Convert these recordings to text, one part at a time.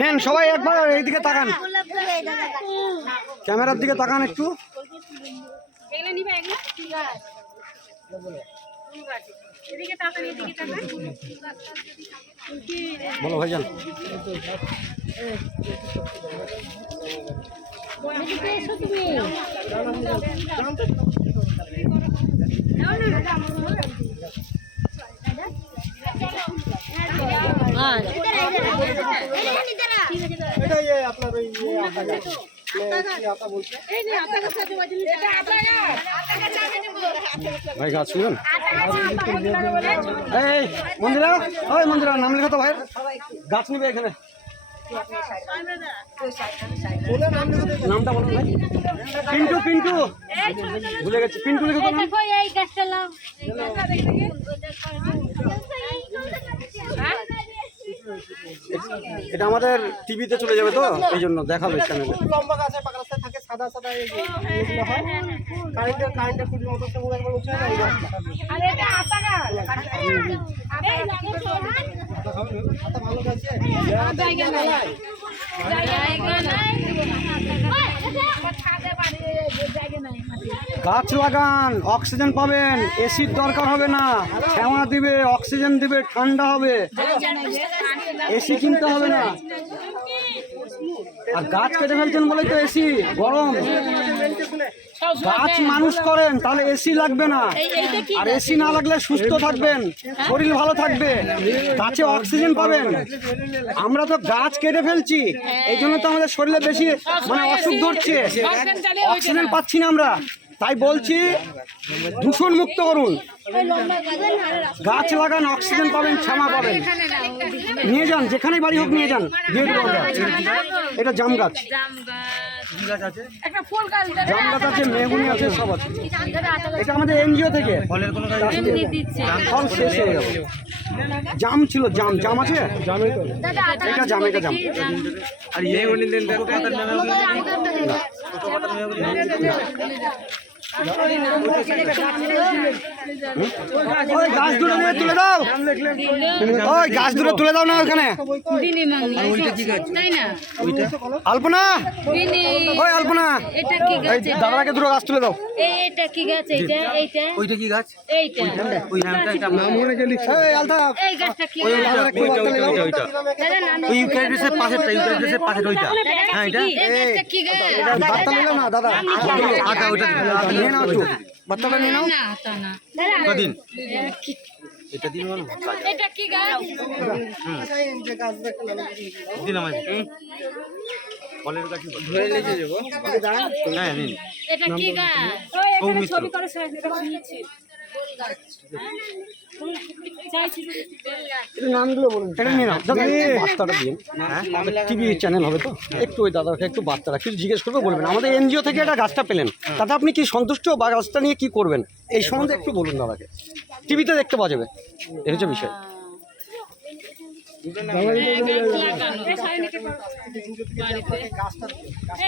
নেন সবাই একবার এইদিকে তাকান, ক্যামেরার দিকে তাকান একটু। বলো ভাইজান। ভাই গাছ শুনবেন? এই মন্দিরা, ওই মন্দিরা নাম লেখা তো ভাইয়ের, গাছ নিবে এখানে। নামটা বলুন ভাই। পিন্টু, পিন্টু ভুলে গেছি, পিন্টু লিখে তো। এটা আমাদের টিভিতে চলে যাবে তো, এই জন্য দেখাবে চ্যানেলে। লম্বা গাছে পাকা রাস্তায় থাকে, সাদা সাদা এগুলো হয়, কারেন্টের খুঁটির মতো একবার উঠে যায়। আরে এটা আতা গাছ, এই লাগে তো আতা ভালো গাছ আছে, জায়গা নাই, জায়গা নাই, ছাদে বাড়ি জায়গা নাই। গাছ লাগান, অক্সিজেন পাবেন, এসির দরকার হবে না, ছায়া দিবে, অক্সিজেন দিবে, ঠান্ডা হবে, এসি কিনতে হবে না। আর গাছ কেটে ফেলছেন বলেই তো এসি গরম। গাছ মানুষ করেন তাহলে এসি লাগবে না, আর এসি না লাগলে সুস্থ থাকবেন, শরীর ভালো থাকবে, গাছে অক্সিজেন পাবেন। আমরা তো গাছ কেটে ফেলছি, এই জন্য তো আমাদের শরীরে বেশি মানে অসুখ ধরছে, অক্সিজেন পাচ্ছি না আমরা। তাই বলছি দূষণ মুক্ত করুন, গাছ লাগান, অক্সিজেন পাবেন, ছায়া পাবেন। নিয়ে যান, যেখানেই বাড়ি হোক নিয়ে যান। এটা জাম গাছ, জাম গাছ আছে, মেহগুনি আছে, সব আছে। এটা আমাদের এনজিও থেকে ফল শেষ হয়ে গেল। জাম ছিল, জাম জাম আছে, এটা জাম, এটা জাম। আর ওই গাছ দুটো নিয়ে তুলে দাও, ওই গাছ দুটো তুলে দাও না ওখানে। আলপনা, ওই আলপনা, দাদাকে দুটো গাছ তুলে দাও। এটা কি গাছ? এইটা ওইটা কি গাছ? এইটা ওই নামটা এটা নাম মনে গেলি। এই আলতা, এই গাছটা কি? ওইটা ইউক্যালিপটাসের পাশেরটা, ইউক্যালিপটাসের পাশের ওইটা। হ্যাঁ এটা এই গাছটা কি গাছ? বার্তা নিলাম না দাদা, আটা ওইটা নিয়ে নাও একটু, বার্তাটা নিয়ে নাও। না তা না। কদিন এটা দিন মানে এটা কি গাছ? দিন আমার ফলের গাছ ধরে নিয়ে যাবো। হ্যাঁ নিন। এটা কি গাছ? ও মিত্র নামগুলো বলুন, এটা নিয়ে নাও দাদা, বার্তাটা দিন। টিভি চ্যানেল হবে তো, একটু ওই দাদাকে একটু বার্তাটা কিছু জিজ্ঞেস করবে, বলবেন আমাদের এনজিও থেকে এটা গাছটা পেলেন, তাতে আপনি কি সন্তুষ্ট, বা গাছটা নিয়ে কি করবেন, এই সম্বন্ধে একটু বলুন দাদাকে। টিভিতে দেখতে পাওয়া যাবে, এই হচ্ছে বিষয়।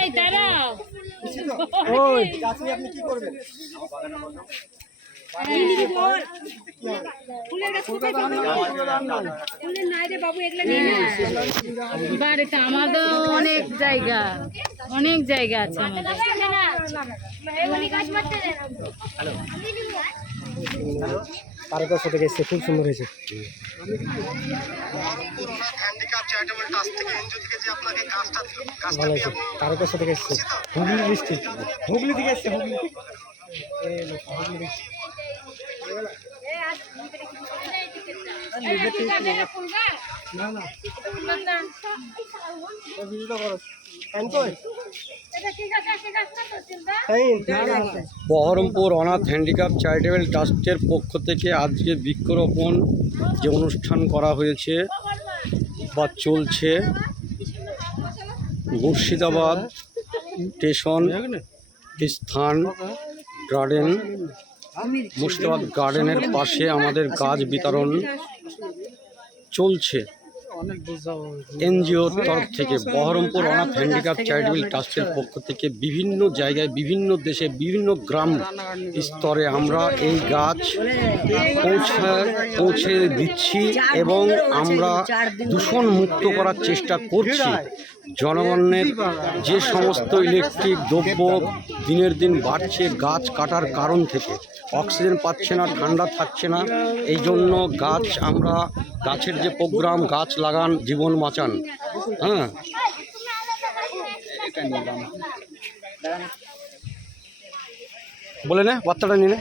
এই দাঁড়াও, ওই গাছ নিয়ে আপনি কি করবেন? বাড়িতে আমাদের অনেক জায়গা, অনেক জায়গা আছে আমাদের। তারকা থেকে এসছে, খুব সুন্দর হয়েছে। ভালো হয়েছে, তারকা থেকে এসছে, হুগলি ডিস্ট্রিক্ট, হুগলি থেকে এসছে, হুগলি হুগলি না না বহরমপুর অনাথ হ্যান্ডিক্যাপ চ্যারিটেবল ট্রাস্টের পক্ষ থেকে আজকে বৃক্ষরোপণ যে অনুষ্ঠান করা হয়েছে বা চলছে, মুর্শিদাবাদ স্টেশন স্থান গার্ডেন, মুর্শিদাবাদ গার্ডেনের পাশে আমাদের গাছ বিতরণ চলছে। এনজিওর তরফ থেকে বহরমপুর অনাথ হ্যান্ডিক্যাপ চ্যারিটেবল ট্রাস্টের পক্ষ থেকে বিভিন্ন জায়গায় বিভিন্ন দেশে বিভিন্ন গ্রাম স্তরে আমরা এই গাছ পৌঁছে দিচ্ছি এবং আমরা দূষণ মুক্ত করার চেষ্টা করছি। জনগণের যে সমস্ত ইলেকট্রিক দ্রব্য দিনের দিন বাড়ছে গাছ কাটার কারণ থেকে, অক্সিজেন পাচ্ছে না, ঠান্ডা থাকছে না, এই জন্য গাছ আমরা গাছের যে প্রোগ্রাম গাছ লাগান জীবন বাঁচান, হ্যাঁ বলে নে বাচ্চাটা নিয়ে নে।